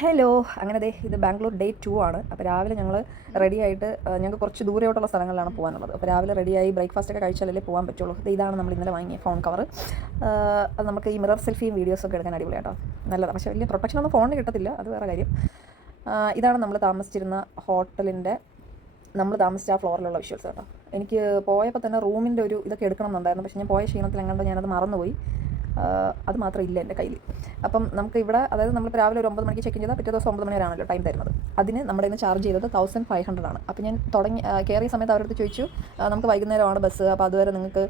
Hello അങ്ങനെ ദേ ഇത് Bangalore day 2 ആണ്. അപ്പോൾ രാവിലെ ഞങ്ങൾ റെഡിയായിട്ട് ഞങ്ങൾക്ക് കുറച്ച് ദൂരെയോട്ടുള്ള സ്ഥലങ്ങളിലാണ് പോകാനുള്ളത്. അപ്പോൾ രാവിലെ റെഡിയായി ബ്രേക്ക്ഫാസ്റ്റ് ഒക്കെ കഴിച്ചാലല്ലേ പോകാൻ പറ്റുള്ളൂ. ഇതാണ് നമ്മൾ ഇന്നലെ വാങ്ങിയ ഫോൺ കവർ. അത് നമുക്ക് ഈ മിറർ സെൽഫിയും വീഡിയോസൊക്കെ എടുക്കാൻ അടിപൊളിയാട്ടോ, നല്ലതാണ്. പക്ഷേ വലിയ പ്രൊട്ടക്ഷനൊന്നും ഫോണിന് കിട്ടത്തില്ല, അത് വേറെ കാര്യം. ഇതാണ് നമ്മൾ താമസിച്ചിരുന്ന ഹോട്ടലിൻ്റെ, നമ്മൾ താമസിച്ച ആ ഫ്ലോറിലുള്ള വിഷ്വൽസ് കേട്ടോ. എനിക്ക് പോയപ്പോൾ തന്നെ റൂമിൻ്റെ ഒരു ഇതൊക്കെ എടുക്കണം എന്നുണ്ടായിരുന്നു, പക്ഷേ ഞാൻ പോയ ക്ഷീണത്തിൽ എങ്ങാണ്ട് ഞാനത് മറന്നുപോയി. അത് മാത്രം ഇല്ല എൻ്റെ കയ്യിൽ. അപ്പം നമുക്ക് ഇവിടെ, അതായത് നമ്മളിപ്പോൾ രാവിലെ ഒരു 9 മണിക്ക് ചെക്ക് ഇൻ ചെയ്താൽ പിറ്റേ ദിവസം 9 മണി വരെയാണല്ലോ ടൈം തരുന്നത്. അതിന് നമ്മുടെ ഇന്ന് ചാർജ് ചെയ്തത് 1500 ആണ്. അപ്പോൾ ഞാൻ കയറിയ സമയത്ത് അവരുടെ അടുത്ത് ചോദിച്ചു, നമുക്ക് വൈകുന്നേരമാണ് ബസ്, അപ്പോൾ അതുവരെ നിങ്ങൾക്ക്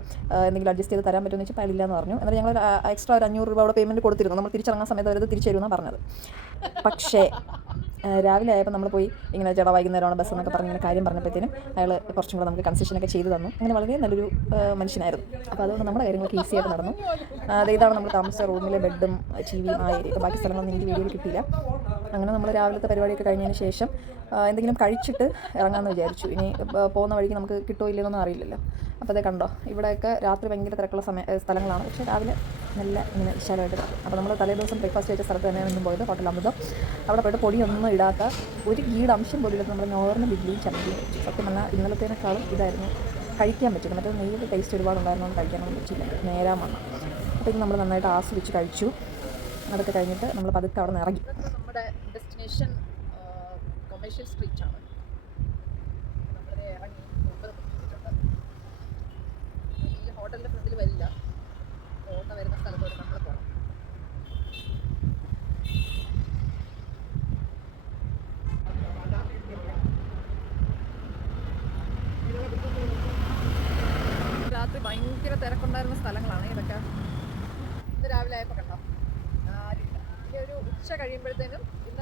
എന്തെങ്കിലും അഡ്ജസ്റ്റ് ചെയ്ത് തരാൻ പറ്റുമെന്ന് വെച്ചാൽ അയാളില്ല എന്ന് പറഞ്ഞു. എന്നിട്ട് ഞങ്ങൾ എക്സ്ട്രാ ഒരു 500 രൂപ അവിടെ പേയ്മെൻറ്റ് കൊടുത്തിരുന്നു. നമ്മൾ തിരിച്ചിറങ്ങുന്ന സമയത്ത് അവരത് തിരിച്ചു തരുമെന്നാണ് പറഞ്ഞത്. പക്ഷേ രാവിലെ ആയപ്പോൾ നമ്മൾ പോയി ഇങ്ങനെ ചേട്ടാ വൈകുന്നേരമാണ് ബസ് എന്നൊക്കെ പറഞ്ഞ് ഇങ്ങനെ കാര്യം പറഞ്ഞപ്പോഴത്തേനും അയാൾ കുറച്ചും കൂടെ നമുക്ക് കൺസെഷനൊക്കെ ചെയ്തു തന്നു. അങ്ങനെ വളരെ നല്ലൊരു മനുഷ്യനായിരുന്നു. അപ്പോൾ അതുകൊണ്ട് നമ്മുടെ കാര്യങ്ങളൊക്കെ ഈസി ആയിട്ട് നടന്നു. ഇതാണ് നമ്മൾ താമസിച്ച റൂമിലെ ബെഡും ടിവിയും ആ ഏരിയ. ബാക്കി സ്ഥലങ്ങളൊന്നും എനിക്ക് വീഡിയോയിൽ കിട്ടിയില്ല. അങ്ങനെ നമ്മൾ രാവിലത്തെ പരിപാടിയൊക്കെ കഴിഞ്ഞതിന് ശേഷം എന്തെങ്കിലും കഴിച്ചിട്ട് ഇറങ്ങാമെന്ന് വിചാരിച്ചു. ഇനി പോകുന്ന വഴിക്ക് നമുക്ക് കിട്ടുമോ ഇല്ലെന്നൊന്നും അറിയില്ലല്ലോ. അപ്പോൾ അതേ കണ്ടോ, ഇവിടെയൊക്കെ രാത്രി ഭയങ്കര തിരക്കുള്ള സ്ഥലങ്ങളാണ്, പക്ഷേ രാവിലെ നല്ല ഇങ്ങനെ വിശാലമായിട്ട് കിട്ടും. അപ്പോൾ നമ്മൾ തലേ ദിവസം ബ്രേക്ക്ഫാസ്റ്റ് കഴിച്ച സ്ഥലത്ത് തന്നെയാണ് ഇന്നും പോയത്, ഹോട്ടൽ അമൃതം. അവിടെ പോയിട്ട് പൊടിയൊന്നും ഇടാത്ത ഒരു ഈട് അംശം പോലും ഇല്ലാത്ത നമ്മൾ നോർമൽ ഇഡ്ഡലിയും ചമ്മന്തിയും കഴിച്ചു. സത്യം പറഞ്ഞാൽ ഇന്നലത്തേനേക്കാളും ഇതായിരുന്നു കഴിക്കാൻ പറ്റുന്നത്. മറ്റേ നെയ്യുടെ ടേസ്റ്റ് ഒരുപാടുണ്ടായിരുന്നു, കഴിക്കാനൊന്നും പറ്റില്ല, നേരാൻ വണ്ണം. അപ്പോൾ ഇത് നമ്മൾ നന്നായിട്ട് ആസ്വദിച്ച് കഴിച്ചു. അതൊക്കെ കഴിഞ്ഞിട്ട് നമ്മൾ പതുക്കെ അവിടെ നിന്ന് ഇറങ്ങി. നമ്മുടെ ഡെസ്റ്റിനേഷൻ കൊമേഴ്ഷ്യൽ സ്ട്രീറ്റ് ആണ്. നമ്മളിത് ഇറങ്ങി ഈ ഹോട്ടലിൻ്റെ ഫ്രണ്ടിൽ വരില്ല, വരുന്ന സ്ഥലത്തോട് നമ്മൾ പോകണം. രാത്രി ഭയങ്കര തിരക്കുണ്ടായിരുന്ന സ്ഥലങ്ങളാണ് ഇതൊക്കെ. ഇന്ന് രാവിലെ ആയപ്പോൾ കണ്ടോ ആരില്ല. ഇനി ഒരു ഉച്ച കഴിയുമ്പോഴത്തേനും ഇന്നത്തെ